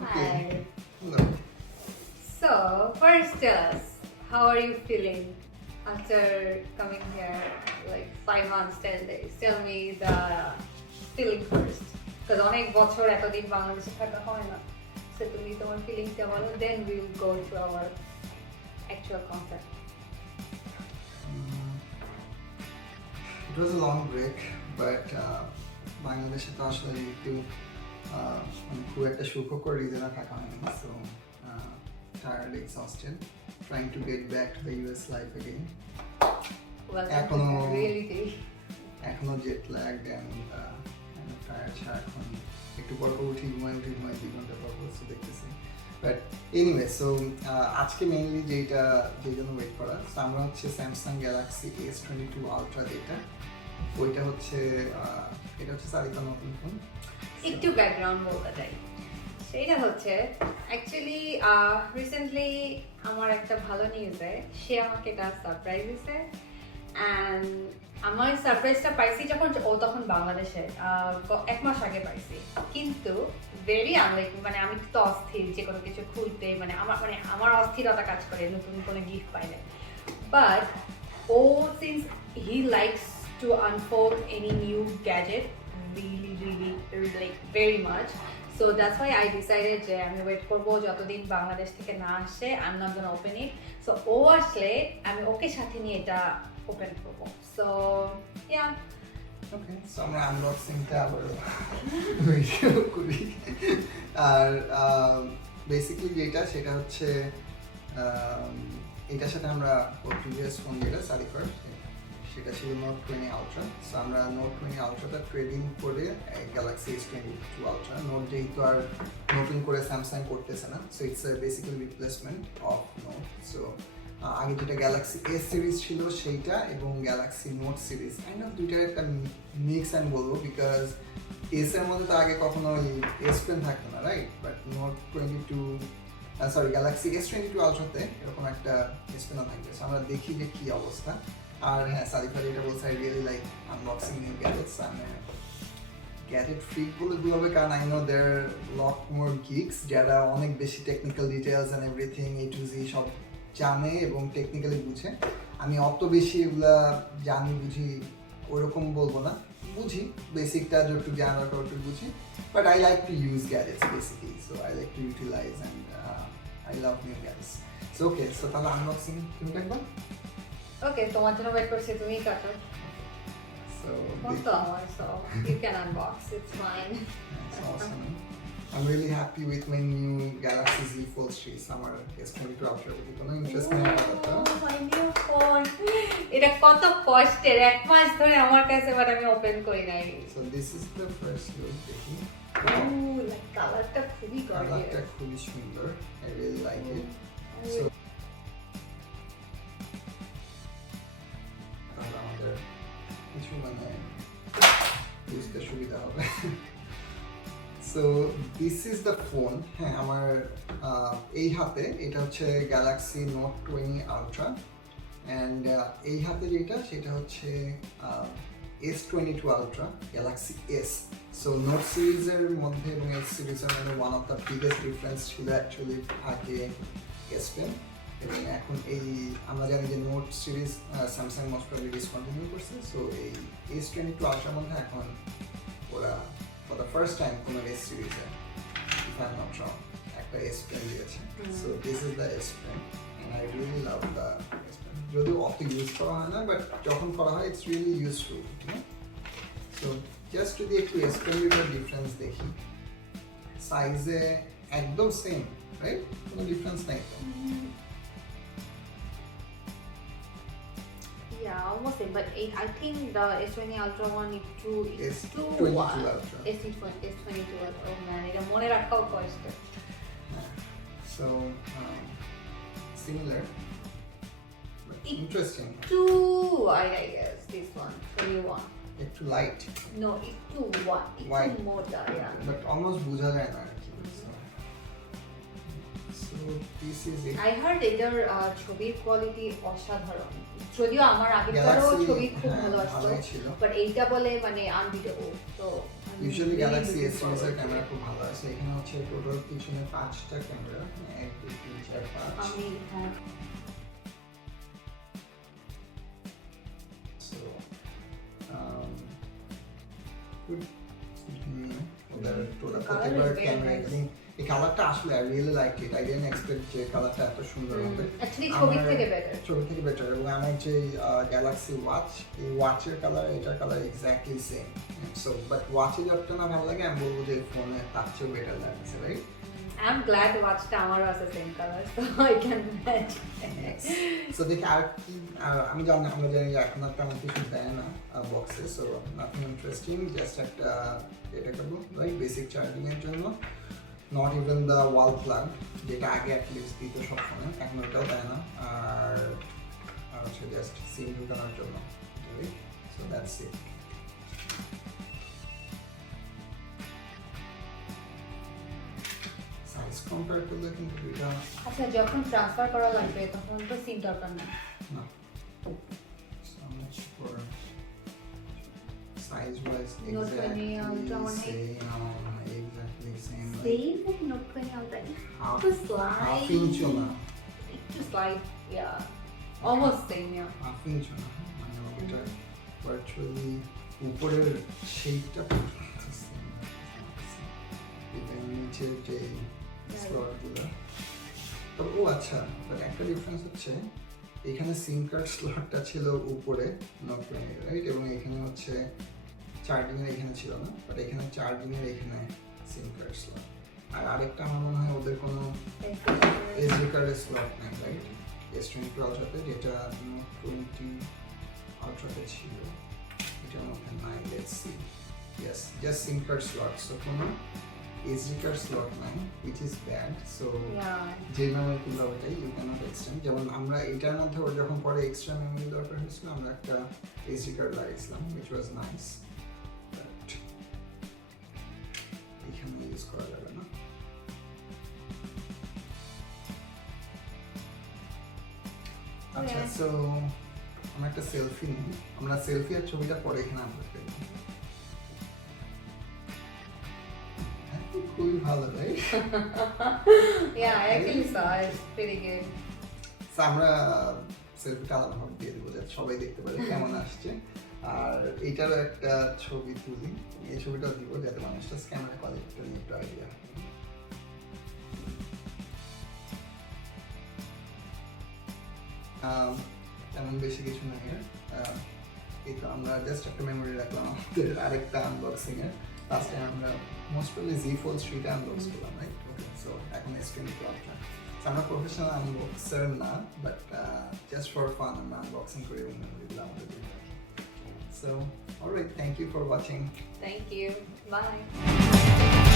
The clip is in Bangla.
Hi. Hello. So, first tell us, how are you feeling after coming here like 5 months, 10 days? Tell me the feeling first. Because অনেক বছর এতদিন বাংলাদেশে থাকা হয় না। So তুমি তোমার ফিলিংটা বলো, then we'll go to our actual concept. It was a long break, but বাংলাদেশে তো আসলে একটু খুব একটা সুখকর রিজনে থাকা হয়নি, so tired, exhausted, trying to get back to the US life again. Welcome to the reality. এখনো jet lagged and kind of tired. এখন একটু পর উঠি ঘুমাই 2 ঘন্টা পর বসে দেখতেছি। বাট এনিওয়ে, সো আজকে মেইনলি যেই জন্য ওয়েট করা, আমরা হচ্ছে স্যামসাং গ্যালাক্সি S22 আলট্রা যেটা, ওইটা হচ্ছে এটা হচ্ছে সারিফা নতুন ফোন। একটু ব্যাকগ্রাউন্ড বলতে চাই, সেইটা হচ্ছে অ্যাকচুয়ালি রিসেন্টলি আমার একটা ভালো নিউজে সে আমাকে এটা সারপ্রাইজ দিছে, অ্যান্ড আমার সারপ্রাইজটা পাইছি যখন ও তখন বাংলাদেশে 1 মাস আগে পাইছি, কিন্তু ভেরি আনলাইক, মানে আমি তো অস্থির যে কোনো কিছু খুলতে, আমার অস্থিরতা কাজ করে নতুন কোনো গিফট পাইলে। বাট ও since he likes to unfold any new gadget really like very much, so that's why I decided যে আমি ওয়েট করবো যতদিন বাংলাদেশ থেকে না আসে, I'm not gonna open it. So ও আসলে আমি ওকে সাথে নিয়ে এটা ওপেন করবো। So yeah, ওকে, সো আমরা আনবক্সিংটা আবার ভিডিও করি। আর বেসিক্যালি যেটা সেটা হচ্ছে এটার সাথে আমরা প্রিভিয়াস ফোন যেটা সারিফার, সেটা ছিল নোট 20 আলট্রা। সো আমরা নোট 20 আলট্রাটা ট্রেডিং করে গ্যালাক্সি S22 আলট্রা, নোট যেহেতু আর নতুন করে স্যামসাং করতেছে না, so it's basically replacement of note. So আগে যেটা গ্যালাক্সি এস সিরিজ ছিল সেইটা এবং Galaxy note series kind of দুইটার একটা মিক্স আমি বলবো, বিকজ এস এর মধ্যে তো আগে কখনো এস পেন থাকতো না, right? But note 22 Galaxy S22 আলট্রাতে এরকম একটা এস পেনও থাকবে। সো আমরা দেখি যে কি অবস্থা। আর হ্যাঁ, সাদিফা যেটা বলছে, I really like unboxing new gadgets. আমি গ্যাজেট ফ্রিক বলে বলবে, কারণ আই নো দেয়ার লট মোর গিকস যারা অনেক বেশি technical details and everything A to Z সব জানে এবং টেকনিক্যালি বুঝে। আমি অত বেশি এগুলা জানি বুঝি ওরকম বলবো না, বুঝি বেসিকটা যতটুকু জানার ততটুকু বুঝি, but I like to use gadgets basically, so I like to utilize and I love new gadgets. So okay, so তাহলে আনবক্সিং তুমি দেখবা? ওকে, তোমার জন্য ওয়েট করছি, তুমিই কাটো। So ফোন তো আমার, so you can unbox, it's fine. that's awesome. I'm really happy with my new Galaxy Z Fold 3. Summer S22 Ultra with কোনো ইন্টারেস্ট নেই কথা। My new phone. এটা কত কষ্টের, 1 মাস ধরে আমার কাছে, বাট আমি ওপেন করি নাই। So this is the first look দেখি। লাইক কালারটা খুবই কালারটা গর্জিয়াস। খুবই সুন্দর, I really like it. So তাহলে আমাদের কিছু বুঝতে সুবিধা হবে। So this is the phone. হ্যাঁ, আমার এই হাতে এটা হচ্ছে গ্যালাক্সি নোট 20 আলট্রা, অ্যান্ড এই হাতে যেটা সেটা হচ্ছে S22 ultra Galaxy S. So note সিরিজের মধ্যে এবং এস সিরিজের মধ্যে one of the biggest difference ছিল অ্যাকচুয়ালি আগে এস পেন, এবং এখন এই আমরা জানি যে note series Samsung most probably discontinue করছে। সো এই S22 আলট্রার মধ্যে এখন ওরা ফর দ্য ফার্স্ট টাইম কোনো এস সিরিজে, if I am not wrong, একটা এস পেন দিয়েছে। So this is the S pen, and I really love the S pen. যদিও অত ইউজ করা হয় না, বাট যখন করা হয় it's really useful. So just যদি একটু এস পেন দুটার ডিফারেন্স দেখি, সাইজে একদম সেম, রাইট? কোনো ডিফারেন্স নাই তো? Yeah, almost same, but I think the S20 Ultra one is too S22 Ultra. S22 Ultra. Oh man, এটা মনে রাখাও কষ্ট। So similar, but interesting. Too wide, I guess, this one, the new one. একটু light, No, it's too wide, it's Wide. too motor, yeah. but almost বোঝা যায় না আর কি। So this is it. I heard এটার ছবির কোয়ালিটি অসাধারণ, যদিও আমার আগেরটারও Galaxy, ছবি খুব হ্যাঁ, ভালো আসতো, ভালোই ছিল। বাট এইটা বলে মানে আনবিটেবল। তো আমি usually really Galaxy looking S সিরিজের forward to ক্যামেরা it. খুব ভালো আছে। এখানে হচ্ছে টোটাল পিছনে 5টা ক্যামেরা, 1 2 3 4 5। আমি হ্যাঁ সো গুড। ওদের টোটাল The color is প্রত্যেকবার very ক্যামেরা nice. এই কালারটা আসলে I really like it. I didn't expect যে কালারটা এত সুন্দর হবে। অ্যাকচুয়ালি ছবি আমার- থেকে বেটার। ছবি থেকে বেটার। এবং আমার যে গ্যালাক্সি ওয়াচ, এই ওয়াচের কালার এটার colour exactly same. So but ওয়াচে যতটা না ভালো লাগে আমি বলবো যে ফোনে তার চেয়েও বেটার লাগছে, রাইট? I'm glad watchটা আমারও আছে same colour, so I can match. So দেখি আর কি আমি জানি, আমরা জানি যে এখন আর তেমন কিছু দেয় না বক্সে। সো নাথিং ইন্টারেস্টিং, জাস্ট একটা এটা করবো রাইট বেসিক চার্জিং এর জন্য। Not even the wall plug, যেটা আগে অ্যাটলিস্ট দিত সবসময়, এখন ওটাও দেয় না। আর হচ্ছে জাস্ট সিম ঢুকানোর জন্য। So that's it. Size compare করলে কিন্তু এটা আচ্ছা, যখন ট্রান্সফার করা লাগবে তখন তো সিম দরকার নেই। no. So much for size wise Note 20 exactly Ultra one exactly same. Same like Note 20 Ultra. half, Just slide. half inch না, Just like, yeah. Almost same, yeah. half inch না, মানে ওটা virtually উপরের শেপটা পুরো same. even নিচের যে স্লট গুলো। তবে ও আচ্ছা, বাট একটা ডিফারেন্স হচ্ছে এখানে সিম কার্ড স্লটটা ছিল উপরে নট রাইট, এবং এখানে হচ্ছে চার্জিং এর এখানে ছিল না, বাট এখানে চার্জিং এর এখানে সিম কার্ড স্লট। আর আরেকটা আমার মনে হয় ওদের কোনো এসডি কার্ডের স্লট নেই, রাইট? S22 আলট্রাতে, যেটা নোট 20 আলট্রাতে ছিল, এটার মধ্যে নাই। Let's see, yes, just SIM card slot. So কোনো এসডি কার্ড স্লট নাই, which is bad. So Yeah. যে মেমোরি কিনলে ওটাই ইউ ক্যানট এক্সটেন্ড। যেমন আমরা এটার মধ্যে ওর যখন পরে এক্সট্রা মেমোরি দরকার হয়েছিল, আমরা একটা এসডি কার্ড লাগিয়েছিলাম, which was nice, but এখানে ইউজ করা যাবে না। আচ্ছা, সো আমরা একটা সেলফি নিই। আমরা সেলফি আর ছবিটা পরে এখানে আপলোড করব। খুবই ভালো, right? Yeah, I actually saw it. It's pretty good. So, আমরা সেলফিটা আলাদাভাবে দিয়ে দেবো যাতে সবাই দেখতে পারে কেমন আসছে। আর এইটারও একটা ছবি তুলি, এই ছবিটাও দিব যাতে মানুষটা ক্যামেরা কোয়ালিটিটা নিয়ে একটু আইডিয়া হয়। তেমন বেশি কিছু নাই এর। এই তো আমরা জাস্ট একটা মেমোরি রাখলাম আমাদের আরেকটা আনবক্সিং এর। লাস্ট টাইম আমরা মোস্ট প্রবলি জি ফোল্ড 3টা আনবক্স করলাম, রাইট? ওকে, সো এখন S22 আলট্রা। আমরা প্রফেশনাল আনবক্সার না, বাট জাস্ট ফর ফান আমরা আনবক্সিং করি এবং মেমোরিগুলো আমাদের দিয়ে রাখি। So alright, thank you for watching. Thank you. Bye.